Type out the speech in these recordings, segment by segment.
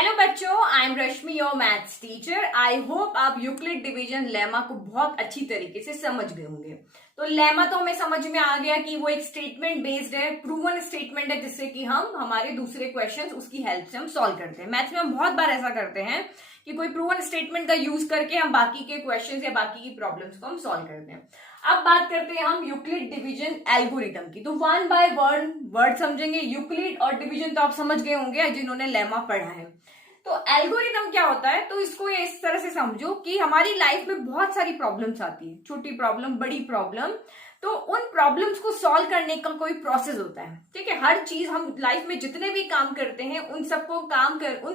Hello बच्चों, I am Rashmi your maths teacher. I hope आप Euclid division lemma को बहुत अच्छी तरीके से समझ गए होंगे। तो लेमा तो हमें समझ में आ गया कि वो एक स्टेटमेंट बेस्ड है, प्रूवन स्टेटमेंट है, जिससे कि हम हमारे दूसरे क्वेश्चंस उसकी हेल्प से हम सॉल्व करते हैं। मैथ्स में हम बहुत बार ऐसा करते हैं कि कोई प्रूवन स्टेटमेंट का यूज करके हम बाकी के क्वेश्चंस या बाकी की प्रॉब्लम्स को हम सॉल्व करते हैं। अब बात करते हैं हम यूक्लिड डिवीजन एल्गोरिथम की। तो वन बाय वन वर्ड समझेंगे। यूक्लिड और डिवीजन तो आप समझ गए होंगे जिन्होंने लेमा पढ़ा है। तो एल्गोरिदम क्या होता है, तो इसको ये इस तरह से समझो कि हमारी लाइफ में बहुत सारी प्रॉब्लम्स आती है, छोटी प्रॉब्लम, बड़ी प्रॉब्लम। तो उन प्रॉब्लम्स को सॉल्व करने का कोई प्रोसेस होता है, ठीक है। हर चीज हम लाइफ में जितने भी काम करते हैं उन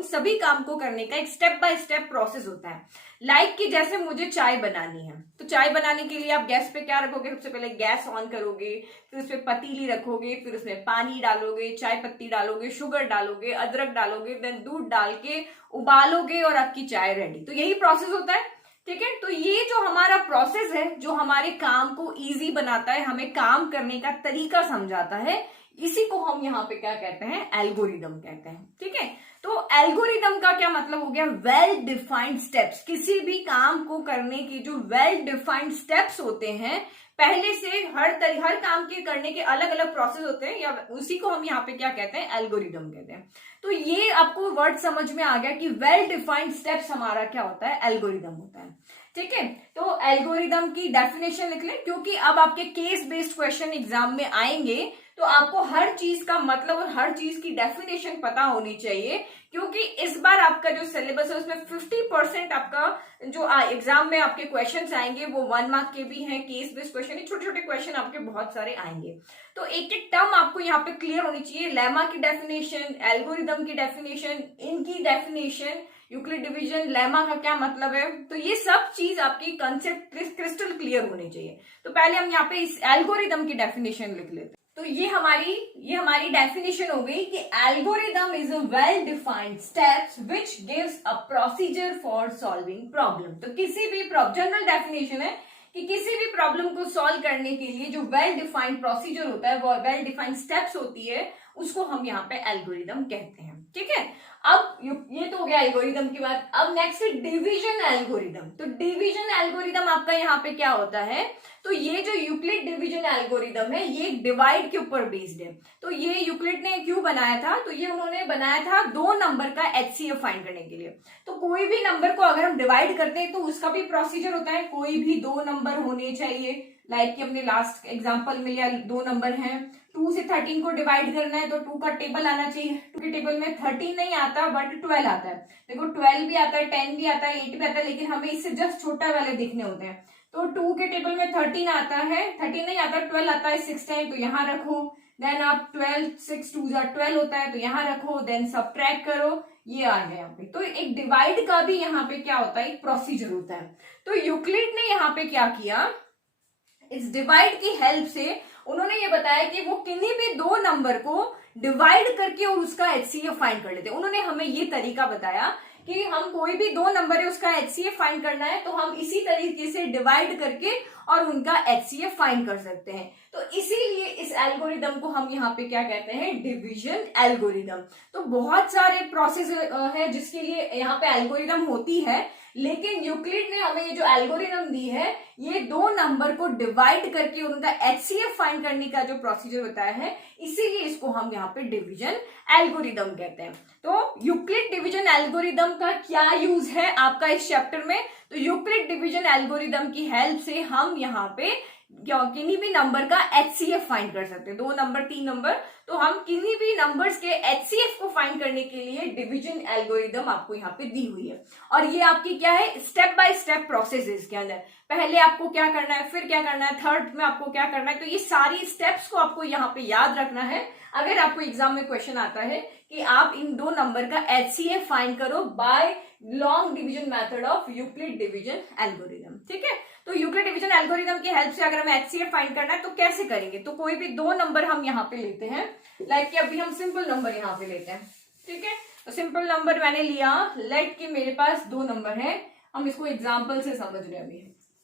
सभी काम को करने का एक स्टेप बाय स्टेप प्रोसेस होता है। लाइक कि जैसे मुझे चाय बनानी है, तो चाय बनाने के लिए आप गैस पे क्या रखोगे? सबसे पहले गैस ऑन करोगे, फिर उसमें पतीली रखोगे, फिर उसमें पानी डालोगे, चाय पत्ती डालोगे, शुगर डालोगे, अदरक डालोगे, देन दूध डाल के उबालोगे और आपकी चाय रेडी। तो यही प्रोसेस होता है, ठीक है। तो ये जो हमारा प्रोसेस है, जो हमारे काम को इजी बनाता है, हमें काम करने का तरीका समझाता है, इसी को हम यहाँ पे क्या कहते हैं? एल्गोरिदम कहते हैं, ठीक है। तो एल्गोरिदम का क्या मतलब हो गया? Well defined steps. किसी भी काम को करने के जो वेल डिफाइंड स्टेप्स होते हैं, पहले से हर काम के करने के अलग अलग प्रोसेस होते हैं, या उसी को हम यहाँ पे क्या कहते हैं? एल्गोरिदम कहते हैं। तो ये आपको वर्ड समझ में आ गया कि वेल डिफाइंड स्टेप्स हमारा क्या होता है? एल्गोरिदम होता है, ठीक है। तो एल्गोरिदम की डेफिनेशन लिख लें, क्योंकि अब आपके केस बेस्ड क्वेश्चन एग्जाम में आएंगे, तो आपको हर चीज का मतलब और हर चीज की डेफिनेशन पता होनी चाहिए। क्योंकि इस बार आपका जो सिलेबस है उसमें 50% आपका जो एग्जाम में आपके क्वेश्चंस आएंगे वो 1 मार्क के भी हैं, केस बेस्ड क्वेश्चन, छोटे छोटे क्वेश्चन आपके बहुत सारे आएंगे। तो एक एक टर्म आपको यहाँ पे क्लियर होनी चाहिए। लेमा की डेफिनेशन, एल्गोरिदम की डेफिनेशन, इनकी डेफिनेशन, यूक्लिड डिवीजन, लेमा का क्या मतलब है, तो ये सब चीज आपकी कंसेप्ट क्रिस्टल क्लियर होनी चाहिए। तो पहले हम यहाँ पे इस एल्गोरिदम की डेफिनेशन लिख लेते हैं। तो ये हमारी डेफिनेशन हो गई कि algorithm is a well defined steps which gives a procedure for solving problem. तो किसी भी जनरल डेफिनेशन है कि किसी भी प्रॉब्लम को सॉल्व करने के लिए जो वेल डिफाइंड प्रोसीजर होता है, वो वेल डिफाइंड स्टेप्स होती है, उसको हम यहाँ पे एल्गोरिदम कहते हैं, ठीक है। अब ये तो हो गया एल्गोरिदम की बात। अब नेक्स्ट है डिवीजन एल्गोरिदम। तो डिवीजन एल्गोरिदम आपका यहाँ पे क्या होता है? तो ये जो यूक्लिड डिवीजन एल्गोरिदम है, ये डिवाइड के ऊपर बेस्ड है। तो ये यूक्लिड ने क्यों बनाया था? तो ये उन्होंने बनाया था 2 नंबर का HCF फाइंड करने के लिए। तो कोई भी नंबर को अगर हम डिवाइड करते हैं तो उसका भी प्रोसीजर होता है, कोई भी 2 नंबर होने चाहिए। लाइक कि हमने लास्ट एग्जांपल में लिया, 2 नंबर हैं, 2 से 13 को डिवाइड करना है तो 2 का टेबल आना चाहिए। 2 के टेबल में 13 नहीं आता बट 12 आता है। देखो 12 भी आता है, 10 भी आता है, 8 भी आता है, लेकिन हमें इससे जस्ट छोटा वाले दिखने होते हैं। तो 2 के टेबल में 13 आता है, 13 नहीं आता, 12 आता है 6 टाइम, तो यहाँ रखो। देन आप 12, 6 2 12 होता है, तो यहाँ रखो। देन सबट्रैक्ट करो, ये आ गया यहाँ पे। तो एक डिवाइड का भी यहाँ पे क्या होता है? एक प्रोसीजर होता है। तो यूक्लिड ने यहाँ पे क्या किया? इस डिवाइड की हेल्प से उन्होंने ये बताया कि वो किन्हीं भी 2 नंबर को डिवाइड करके और उसका HCF फाइंड कर लेते हैं। उन्होंने हमें ये तरीका बताया कि हम कोई भी 2 नंबर है उसका HCF फाइंड करना है, तो हम इसी तरीके से डिवाइड करके और उनका HCF फाइंड कर सकते हैं। तो इसीलिए इस एल्गोरिदम को हम यहाँ पे क्या कहते हैं? Division algorithm. तो बहुत सारे प्रोसेस है जिसके लिए यहाँ पे एल्गोरिदम होती है, लेकिन यूक्लिड ने हमें ये जो एल्गोरिदम दी है, ये 2 नंबर को डिवाइड करके उनका HCF फाइंड करने का जो प्रोसीजर होता है, इसीलिए इसको हम यहाँ पे डिवीजन एल्गोरिदम कहते हैं। तो यूक्लिड डिवीजन एल्गोरिदम का क्या यूज है आपका इस चैप्टर में? तो यूक्लिड डिवीजन एल्गोरिदम की हेल्प से हम यहाँ पे किन्हीं भी नंबर का HCF फाइंड कर सकते हैं। 2 नंबर, 3 नंबर, तो हम किन्हीं भी नंबर्स के HCF को फाइंड करने के लिए डिवीजन एल्गोरिदम आपको यहाँ पे दी हुई है। और ये आपकी क्या है? स्टेप बाय स्टेप प्रोसेस है इसके अंदर। पहले आपको क्या करना है, फिर क्या करना है, थर्ड में आपको क्या करना है। तो ये सारी स्टेप्स को आपको यहाँ पे याद रखना है। अगर आपको एग्जाम में क्वेश्चन आता है कि आप इन 2 नंबर का HCF फाइंड करो by long division method of Euclid division algorithm, ठीक है। तो यूक्लिड डिवीजन एल्गोरिदम की हेल्प से अगर हमें HCF फाइंड करना है तो कैसे करेंगे? तो कोई भी 2 नंबर हम यहाँ पे लेते हैं, लाइक कि अभी हम सिंपल नंबर यहाँ पे लेते हैं, ठीक है। तो सिंपल नंबर मैंने लिया, लाइक कि मेरे पास 2 नंबर है, हम इसको एग्जाम्पल से समझ रहे हैं अभी,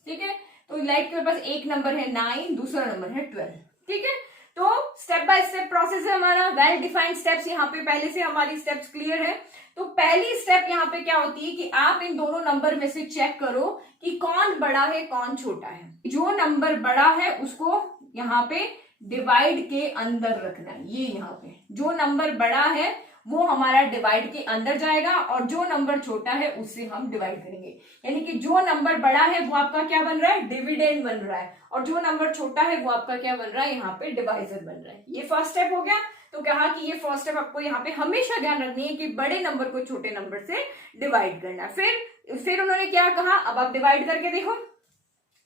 ठीक है। तो लाइक मेरे पास एक नंबर है 9, दूसरा नंबर है 12, ठीक है। तो स्टेप बाय स्टेप प्रोसेस है हमारा, वेल डिफाइंड स्टेप्स, यहाँ पे पहले से हमारी स्टेप्स क्लियर है। तो पहली स्टेप यहाँ पे क्या होती है कि आप इन दोनों नंबर में से चेक करो कि कौन बड़ा है कौन छोटा है। जो नंबर बड़ा है उसको यहाँ पे डिवाइड के अंदर रखना है। ये यहाँ पे जो नंबर बड़ा है वो हमारा डिवाइड के अंदर जाएगा और जो नंबर छोटा है उससे हम डिवाइड करेंगे। यानी कि जो नंबर बड़ा है वो आपका क्या बन रहा है, डिविडेंड बन रहा है, और जो नंबर छोटा है वो आपका क्या बन रहा है, यहाँ पे डिवाइजर बन रहा है। ये फर्स्ट स्टेप हो गया। तो कहा कि ये फर्स्ट स्टेप आपको यहाँ पे हमेशा ध्यान रखनी है कि बड़े नंबर को छोटे नंबर से डिवाइड करना। फिर उन्होंने क्या कहा, अब आप डिवाइड करके देखो।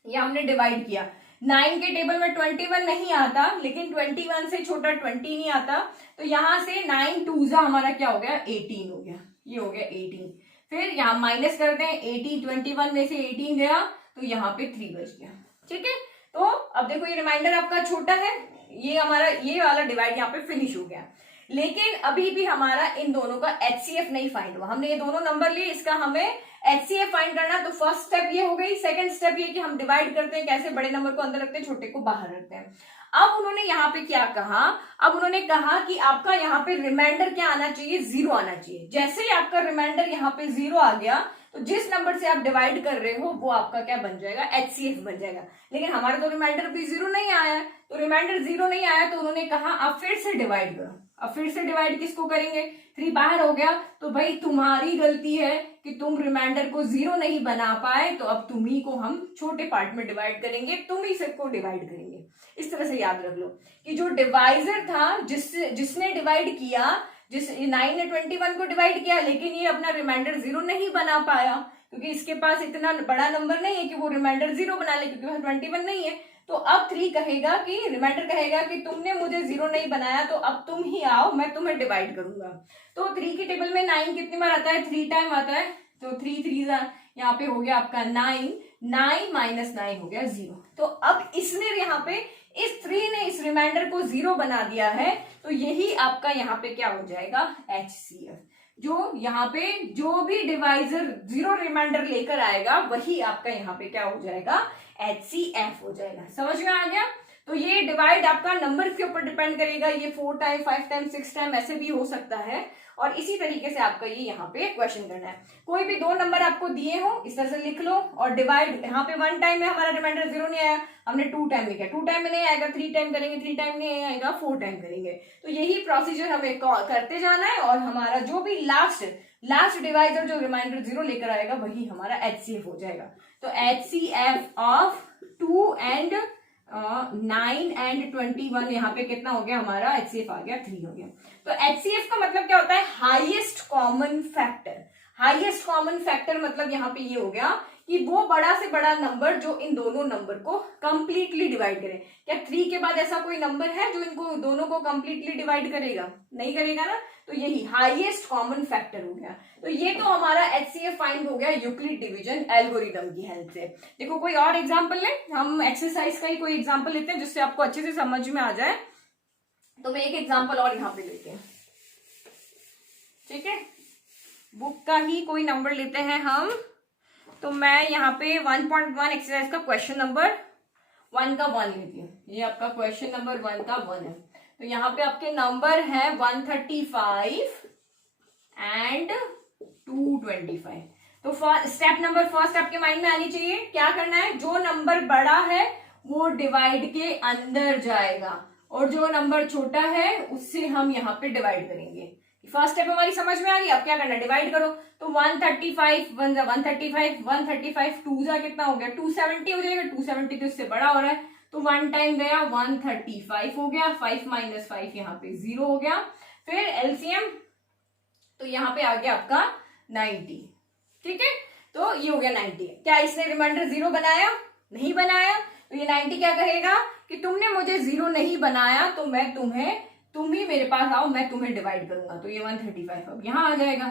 ये हमने डिवाइड किया, 9 के टेबल में 21 नहीं आता, लेकिन 21 से छोटा 20 नहीं आता, तो यहां से 9 2 हमारा क्या हो गया, 18 हो गया। ये हो गया 18। फिर यहाँ माइनस करते हैं, 18 21 में से 18 गया तो यहाँ पे 3 बच गया। ठीक है, तो अब देखो ये रिमाइंडर आपका छोटा है, ये हमारा ये वाला डिवाइड यहाँ पे फिनिश हो गया। लेकिन अभी भी हमारा इन दोनों का HCF नहीं फाइंड हुआ। हमने ये दोनों नंबर लिए, इसका हमें HCF फाइंड करना। तो फर्स्ट स्टेप ये हो गई। सेकंड स्टेप ये कि हम डिवाइड करते हैं कैसे, बड़े नंबर को अंदर रखते हैं, छोटे को बाहर रखते हैं। अब उन्होंने यहाँ पे क्या कहा, अब उन्होंने कहा कि आपका यहाँ पे रिमाइंडर क्या आना चाहिए, 0 आना चाहिए। जैसे ही आपका रिमाइंडर यहाँ पे 0 आ गया तो जिस नंबर से आप डिवाइड कर रहे हो वो आपका क्या बन जाएगा, HCF बन जाएगा। लेकिन हमारा तो रिमाइंडर भी 0 नहीं आया है, तो रिमाइंडर 0 नहीं आया तो उन्होंने कहा आप फिर से डिवाइड करो। अब फिर से डिवाइड किसको करेंगे, 3 बाहर हो गया, तो भाई तुम्हारी गलती है कि तुम रिमाइंडर को 0 नहीं बना पाए, तो अब तुम्ही को हम छोटे पार्ट में डिवाइड करेंगे, तुम ही सबको डिवाइड करेंगे। इस तरह से याद रख लो कि जो डिवाइजर था, जिसने डिवाइड किया, जिस 9 ने 21 को डिवाइड किया, लेकिन ये अपना रिमाइंडर 0 नहीं बना पाया क्योंकि इसके पास इतना बड़ा नंबर नहीं है कि वो रिमाइंडर 0 बना ले, क्योंकि 21 नहीं है। तो अब 3 कहेगा कि रिमाइंडर कहेगा कि तुमने मुझे 0 नहीं बनाया, तो अब तुम ही आओ, मैं तुम्हें डिवाइड करूंगा। तो 3 की टेबल में 9 कितनी बार आता है, 3 टाइम आता है। तो 3 3 यहाँ पे हो गया आपका 9, 9 माइनस 9 हो गया 0। तो अब इसने यहाँ पे इस 3 ने इस रिमाइंडर को 0 बना दिया है, तो यही आपका यहाँ पे क्या हो जाएगा, HCF। जो यहाँ पे जो भी डिवाइजर 0 रिमाइंडर लेकर आएगा वही आपका यहाँ पे क्या हो जाएगा, HCF हो जाएगा। समझ में आ गया। तो ये डिवाइड आपका नंबर के ऊपर डिपेंड करेगा, ये 4 टाइम 5 टाइम 6 टाइम ऐसे भी हो सकता है, और इसी तरीके से आपका ये यहाँ पे क्वेश्चन करना है। कोई भी 2 नंबर आपको दिए हो इस तरह से लिख लो, और डिवाइड यहाँ पे 1 टाइम में हमारा रिमाइंडर 0 नहीं आया, हमने 2 टाइम लिखा, 2 टाइम में नहीं आएगा, 3 टाइम करेंगे, 3 टाइम नहीं आएगा, 4 टाइम करेंगे। तो यही प्रोसीजर हमें करते जाना है, और हमारा जो भी लास्ट डिवाइजर जो रिमाइंडर 0 लेकर आएगा वही हमारा HCF हो जाएगा। तो HCF ऑफ 2 एंड 9 एंड 21 यहाँ पे कितना हो गया हमारा, HCF आ गया 3 हो गया। तो HCF का मतलब क्या होता है, highest common factor. Highest common factor मतलब यहाँ पे ये हो गया कि वो बड़ा से बड़ा नंबर जो इन दोनों नंबर को कंप्लीटली डिवाइड करे। क्या 3 के बाद ऐसा कोई नंबर है जो इनको दोनों को कंप्लीटली डिवाइड करेगा, नहीं करेगा ना। तो यही हाईएस्ट कॉमन फैक्टर हो गया। तो ये तो हमारा HCF फाइंड हो गया यूक्लिड डिवीजन एल्गोरिदम की हेल्प से। देखो कोई और एग्जांपल ले, हम एक्सरसाइज का ही कोई एग्जांपल लेते हैं जिससे आपको अच्छे से समझ में आ जाए। तो मैं एक एग्जांपल और यहाँ पे लेते हैं, ठीक है, बुक का ही कोई नंबर लेते हैं हम। तो मैं यहाँ पे 1.1 एक्सरसाइज का क्वेश्चन नंबर 1 का 1 लेती हूँ। ये आपका क्वेश्चन नंबर 1 का 1 है। तो यहाँ पे आपके नंबर है 135 एंड 225। तो स्टेप नंबर फर्स्ट आपके माइंड में आनी चाहिए, क्या करना है, जो नंबर बड़ा है वो डिवाइड के अंदर जाएगा, और जो नंबर छोटा है उससे हम यहाँ पे डिवाइड करेंगे। फर्स्ट स्टेप हमारी समझ में आ गई। अब क्या करना है, डिवाइड करो। तो 135 1 135 135 2 जा कितना हो गया, 270 हो जाएगा। 270 तो इससे बड़ा हो रहा है, तो 1 टाइम गया 135 हो गया, 5 माइनस 5 यहाँ पे 0 हो गया। फिर एलसीएम, तो यहाँ पे आ गया आपका 90, ठीक है। तो ये हो गया 90। क्या इसने रिमाइंडर 0 बनाया, नहीं बनाया। तो ये 90 क्या कहेगा कि तुमने मुझे 0 नहीं बनाया, तो मैं तुम ही मेरे पास आओ, मैं तुम्हें डिवाइड करूंगा। तो ये 135 अब यहाँ आ जाएगा,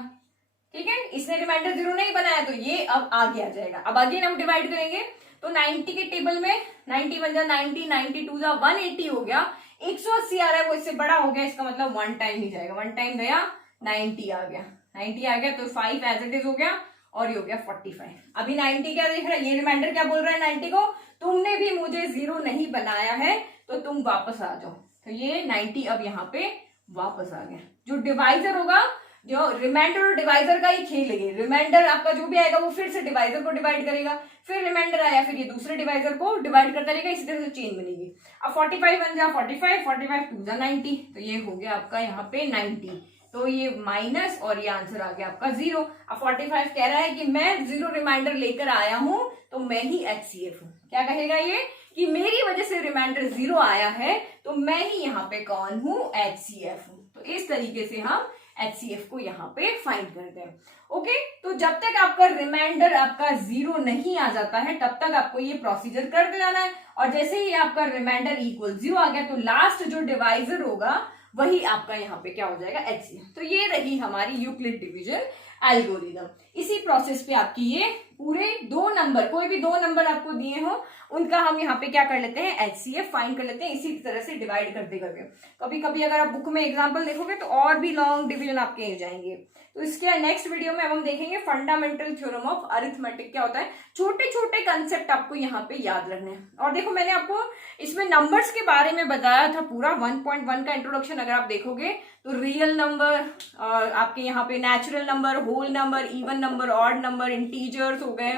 ठीक है। इसने रिमाइंडर 0 नहीं बनाया, तो ये अब आगे आ जाएगा। अब आगे हम डिवाइड करेंगे, तो 90 के टेबल में 90 बन जा 90, 92 जा 180 हो गया, 180 आ रहा है, वो इससे बड़ा हो गया, इसका मतलब 1 टाइम ही जाएगा। 1 टाइम गया 90 आ गया, 90 आ गया, तो 5 एज इट इज हो गया, और ये हो गया 45। अभी 90 क्या देख रहा है, ये रिमाइंडर क्या बोल रहा है 90 को, तुमने भी मुझे 0 नहीं बनाया है, तो तुम वापस आ जाओ। तो ये 90 अब यहाँ पे वापस आ गया। जो डिवाइजर होगा, जो रिमाइंडर और डिवाइजर का ही खेल है, रिमाइंडर आपका जो भी आएगा वो फिर से डिवाइजर को डिवाइड करेगा, फिर रिमाइंडर आया फिर ये दूसरे डिवाइजर को डिवाइड करता रहेगा, इसी तरह से चेन बनेगी। अब 45 बन जा 45, 45 2 जा 90, तो ये हो गया आपका यहाँ पे 90। तो ये माइनस और ये आंसर आ गया आपका 0। अब 45 कह रहा है कि मैं 0 रिमाइंडर लेकर आया हूं तो मैं ही HCF हूं। क्या कहेगा ये कि मेरी वजह से रिमाइंडर 0 आया है तो मैं ही यहाँ पे कौन हूं, HCF हूं। तो इस तरीके से हम HCF को यहाँ पे फाइंड करते हैं। ओके, तो जब तक आपका रिमाइंडर आपका 0 नहीं आ जाता है तब तक आपको ये प्रोसीजर करते जाना है, और जैसे ही आपका रिमाइंडर इक्वल 0 आ गया तो लास्ट जो डिवाइजर होगा वही आपका यहाँ पे क्या हो जाएगा, HCF। तो ये रही हमारी यूक्लिड डिवीजन एल्गोरिदम। इसी प्रोसेस पे आपकी ये पूरे 2 नंबर, कोई भी 2 नंबर आपको दिए हो उनका हम यहाँ पे क्या कर लेते हैं, HCF फाइंड कर लेते हैं, इसी तरह से डिवाइड करते करके। कभी कभी अगर आप बुक में एग्जांपल देखोगे तो और भी लॉन्ग डिवीजन आपके हो जाएंगे। तो इसके नेक्स्ट वीडियो में हम देखेंगे फंडामेंटल थ्योरम ऑफ अरिथमेटिक क्या होता है। छोटे छोटे कंसेप्ट आपको यहाँ पे याद रखने हैं। और देखो मैंने आपको इसमें नंबर्स के बारे में बताया था पूरा 1.1 का इंट्रोडक्शन, अगर आप देखोगे तो रियल नंबर, आपके यहाँ पे natural number, whole number, even number, odd number, integers हो गए,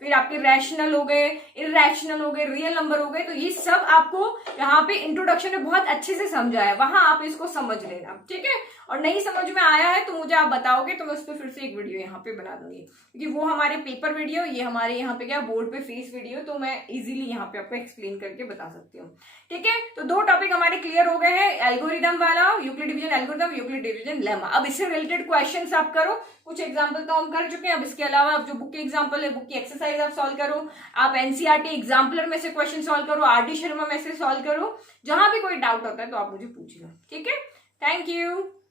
फिर आपके रैशनल हो गए, इरैशनल हो गए, रियल नंबर हो गए। तो ये सब आपको यहाँ पे इंट्रोडक्शन में बहुत अच्छे से समझा है, वहां आप इसको समझ लेना, ठीक है। और नहीं समझ में आया है तो मुझे आप बताओगे तो मैं उस पर फिर से एक वीडियो यहाँ पे बना दूंगी, क्योंकि वो हमारे पेपर वीडियो, ये हमारे यहाँ पे क्या बोर्ड पे फेस वीडियो, तो मैं इजीली यहाँ पे आपको एक्सप्लेन करके बता सकती हूँ, ठीक है। तो 2 टॉपिक हमारे क्लियर हो गए हैं, एल्गोरिदम वाला, Euclid division algorithm, Euclid division lemma. अब इससे रिलेटेड क्वेश्चंस आप करो, कुछ एग्जांपल तो हम कर चुके हैं। अब इसके अलावा आप जो बुक के एग्जांपल है, बुक की एक्सरसाइज आप सॉल्व करो, आप एनसीईआरटी एग्जाम्पलर में से क्वेश्चन सॉल्व करो, आरडी शर्मा में से सॉल्व करो। जहां भी कोई डाउट होता है तो आप मुझे पूछ लो, ठीक है। Thank you.